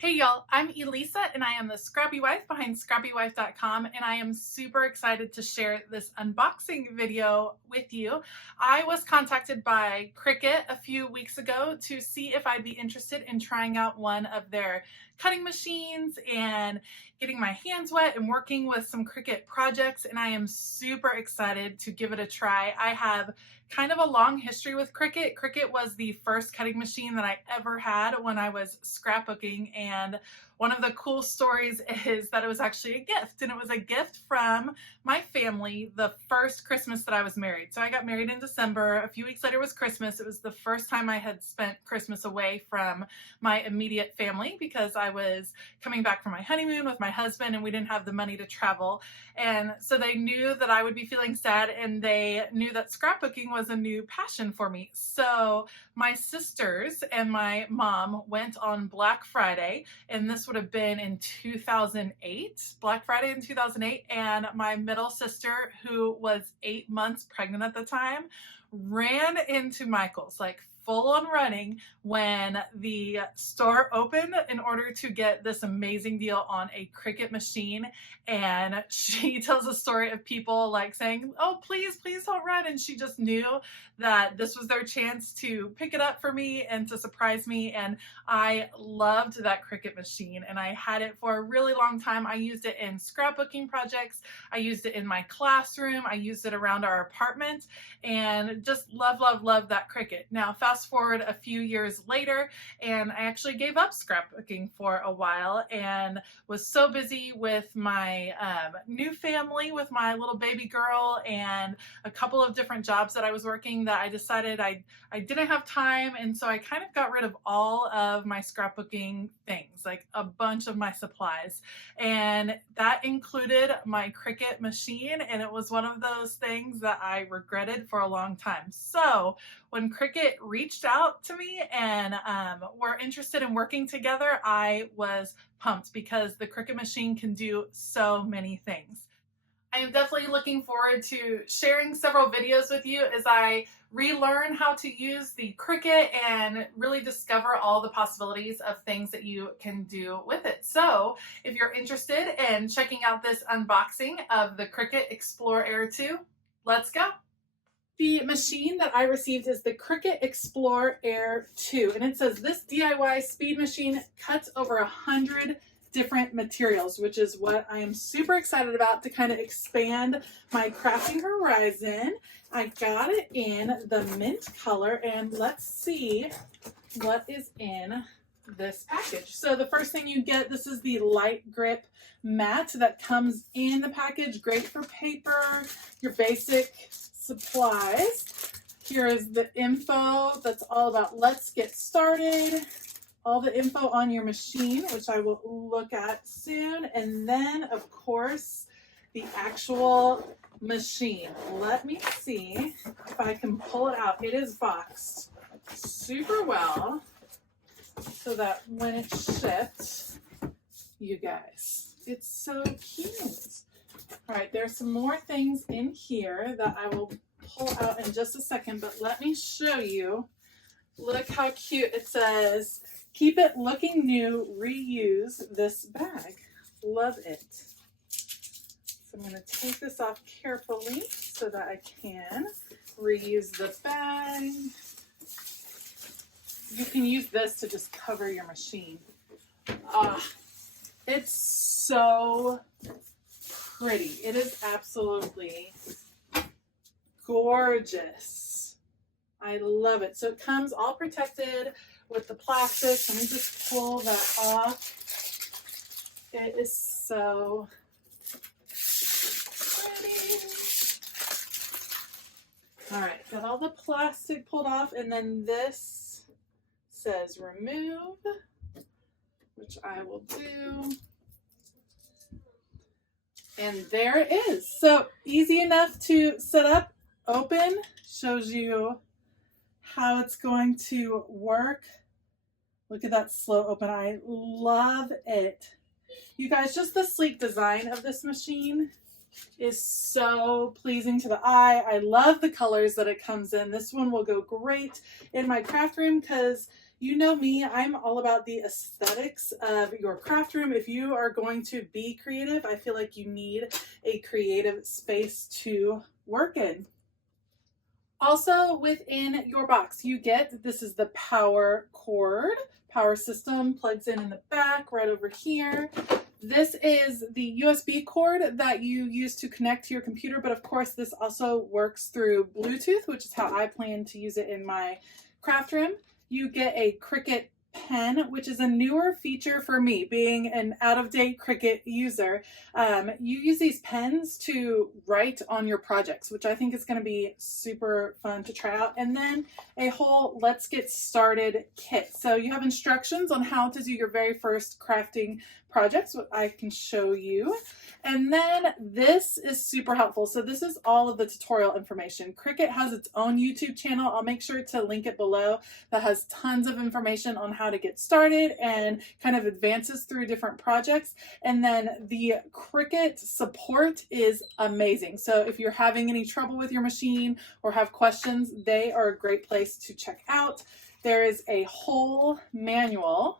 Hey y'all, I'm Elisa and I am the Scrappy Wife behind scrappywife.com, and I am super excited to share this unboxing video with you. I was contacted by Cricut a few weeks ago to see if I'd be interested in trying out one of their cutting machines and getting my hands wet and working with some Cricut projects, and I am super excited to give it a try. I have kind of a long history with Cricut. Cricut was the first cutting machine that I ever had when I was scrapbooking, and one of the cool stories is that it was actually a gift, and it was a gift from my family the first Christmas that I was married. So I got married in December. A few weeks later was Christmas. It was the first time I had spent Christmas away from my immediate family because I was coming back from my honeymoon with my husband and we didn't have the money to travel. And so they knew that I would be feeling sad, and they knew that scrapbooking was a new passion for me. So my sisters and my mom went on Black Friday, and this would have been in 2008, Black Friday in 2008, and my middle sister, who was 8 months pregnant at the time, ran into Michael's, like full on running, when the store opened in order to get this amazing deal on a Cricut machine. And she tells a story of people like saying, "Oh, please, please don't run." And she just knew that this was their chance to pick it up for me and to surprise me. And I loved that Cricut machine, and I had it for a really long time. I used it in scrapbooking projects. I used it in my classroom. I used it around our apartment, and just love, love, love that Cricut. Now, fast forward a few years later, and I actually gave up scrapbooking for a while and was so busy with my new family, with my little baby girl, and a couple of different jobs that I was working, that I decided I didn't have time. And so I kind of got rid of all of my scrapbooking things, like a bunch of my supplies. And that included my Cricut machine. And it was one of those things that I regretted for a long time. So when Cricut reached out to me and were interested in working together, I was pumped because the Cricut machine can do so many things. I am definitely looking forward to sharing several videos with you as I relearn how to use the Cricut and really discover all the possibilities of things that you can do with it. So if you're interested in checking out this unboxing of the Cricut Explore Air 2, let's go. The machine that I received is the Cricut Explore Air 2, and it says this DIY speed machine cuts over 100 different materials, which is what I am super excited about to kind of expand my crafting horizon. I got it in the mint color, and let's see what is in this package. So the first thing you get, this is the light grip mat that comes in the package. Great for paper, your basic supplies. Here is the info that's all about let's get started. All the info on your machine, which I will look at soon. And then, of course, the actual machine. Let me see if I can pull it out. It is boxed super well so that when it ships, you guys, it's so cute. All right, there's some more things in here that I will pull out in just a second, but let me show you. Look how cute. It says, "Keep it looking new, reuse this bag." Love it. So I'm going to take this off carefully so that I can reuse the bag. You can use this to just cover your machine. It's so pretty. It is absolutely gorgeous. I love it. So it comes all protected with the plastic. Let me just pull that off. It is so pretty. All right, got all the plastic pulled off, and then this says remove, which I will do. And there it is. So easy enough to set up, open, shows you how it's going to work. Look at that slow open. I love it. You guys, just the sleek design of this machine is so pleasing to the eye. I love the colors that it comes in. This one will go great in my craft room because You know me, I'm all about the aesthetics of your craft room. If you are going to be creative, I feel like you need a creative space to work in. Also within your box, you get, this is the power cord. Power system plugs in the back right over here. This is the USB cord that you use to connect to your computer, but of course this also works through Bluetooth, which is how I plan to use it in my craft room. You get a Cricut pen, which is a newer feature for me, being an out-of-date Cricut user. You use these pens to write on your projects, which I think is going to be super fun to try out. And then a whole Let's Get Started kit. So you have instructions on how to do your very first crafting projects, what I can show you. And then this is super helpful. So this is all of the tutorial information. Cricut has its own YouTube channel. I'll make sure to link it below, that has tons of information on how to get started and kind of advances through different projects. And then the Cricut support is amazing. So if you're having any trouble with your machine or have questions, they are a great place to check out. There is a whole manual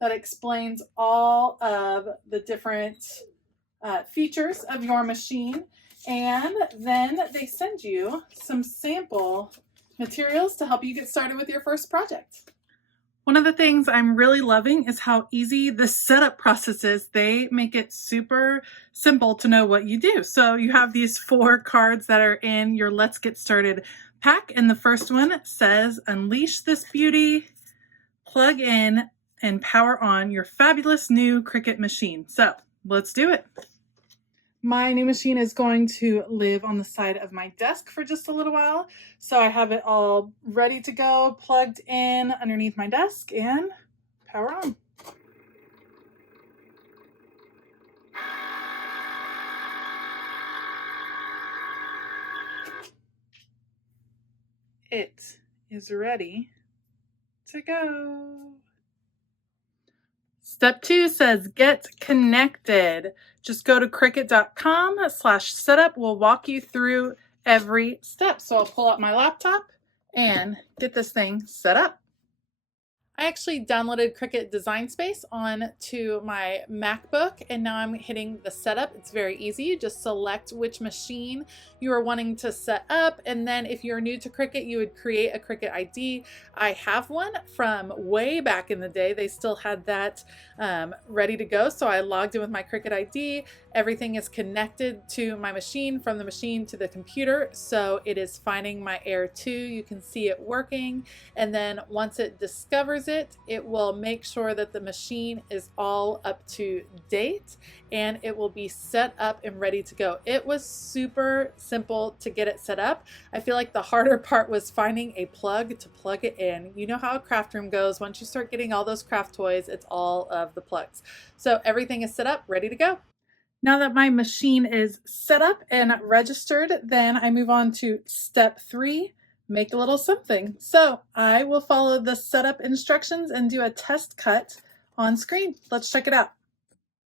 that explains all of the different features of your machine, and then they send you some sample materials to help you get started with your first project. One of the things I'm really loving is how easy the setup process is. They make it super simple to know what you do. So you have these 4 cards that are in your Let's Get Started pack, and the first one says, "Unleash this beauty, plug in and power on your fabulous new Cricut machine." So let's do it. My new machine is going to live on the side of my desk for just a little while. So I have it all ready to go, plugged in underneath my desk, and power on. It is ready to go. Step 2 says get connected. Just go to cricut.com/setup. We'll walk you through every step. So I'll pull out my laptop and get this thing set up. I actually downloaded Cricut Design Space onto my MacBook, and now I'm hitting the setup. It's very easy. You just select which machine you are wanting to set up, and then if you're new to Cricut, you would create a Cricut ID. I have one from way back in the day. They still had that ready to go, so I logged in with my Cricut ID. Everything is connected to my machine, from the machine to the computer, so it is finding my Air 2. You can see it working, and then once it discovers it, it will make sure that the machine is all up to date, and it will be set up and ready to go. It was super simple to get it set up. I feel like the harder part was finding a plug to plug it in. You know how a craft room goes. Once you start getting all those craft toys, it's all of the plugs. So everything is set up, ready to go. Now that my machine is set up and registered, then I move on to step 3, make a little something. So I will follow the setup instructions and do a test cut on screen. Let's check it out.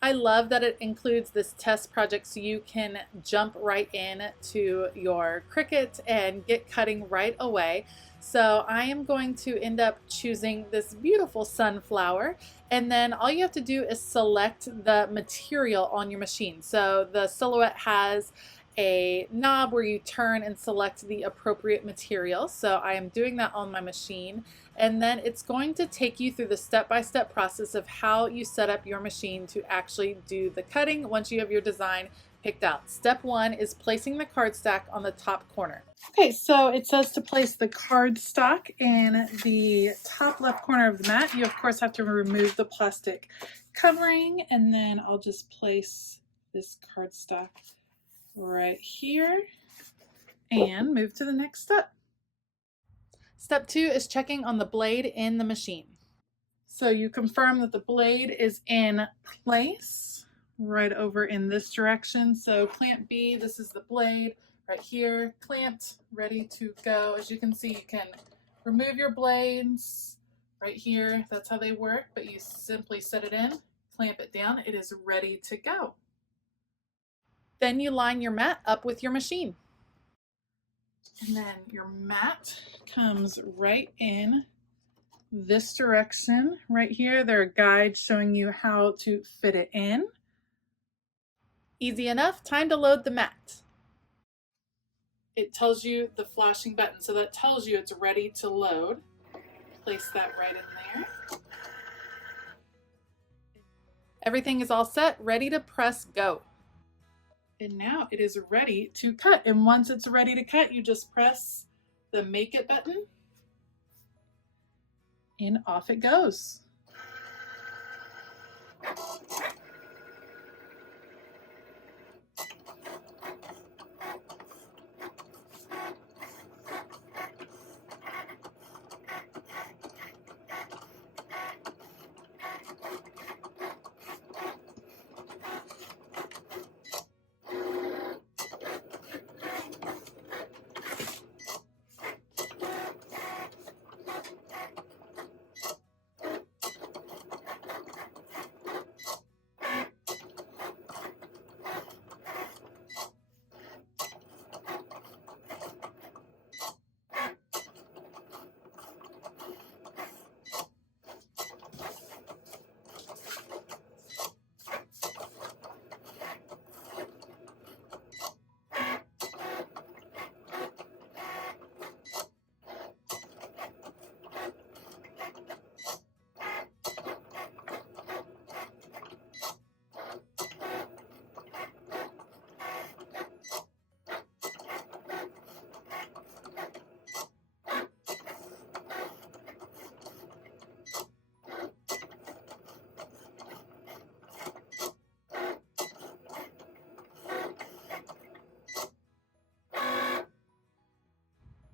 I love that it includes this test project so you can jump right in to your Cricut and get cutting right away. So I am going to end up choosing this beautiful sunflower, and then all you have to do is select the material on your machine. So the Silhouette has a knob where you turn and select the appropriate material. So I am doing that on my machine, and then it's going to take you through the step-by-step process of how you set up your machine to actually do the cutting once you have your design picked out. Step 1 is placing the cardstock on the top corner. Okay, so it says to place the cardstock in the top left corner of the mat. You of course have to remove the plastic covering, and then I'll just place this cardstock right here and move to the next step. Step 2 is checking on the blade in the machine. So you confirm that the blade is in place right over in this direction. So clamp B, this is the blade right here, clamped, ready to go. As you can see, you can remove your blades right here. That's how they work, but you simply set it in, clamp it down. It is ready to go. Then you line your mat up with your machine. And then your mat comes right in this direction right here. There are guides showing you how to fit it in. Easy enough. Time to load the mat. It tells you the flashing button, so that tells you it's ready to load. Place that right in there. Everything is all set, ready to press go. And now it is ready to cut. And once it's ready to cut, you just press the Make It button, and off it goes.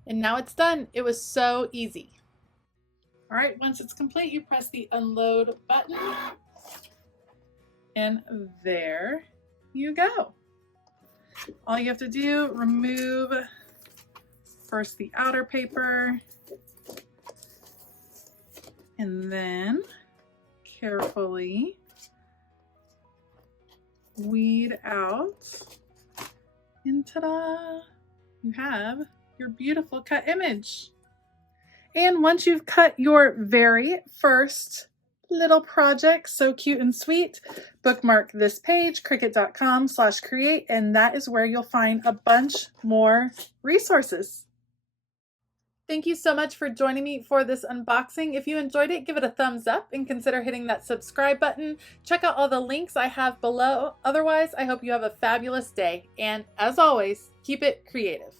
And now it's done. It was so easy. All right, once it's complete, you press the unload button, and there you go. All you have to do, remove first the outer paper, and then carefully weed out, and ta-da, you have your beautiful cut image. And once you've cut your very first little project, so cute and sweet, bookmark this page, cricut.com/create, and that is where you'll find a bunch more resources. Thank you so much for joining me for this unboxing. If you enjoyed it, give it a thumbs up and consider hitting that subscribe button. Check out all the links I have below. Otherwise, I hope you have a fabulous day. And as always, keep it creative.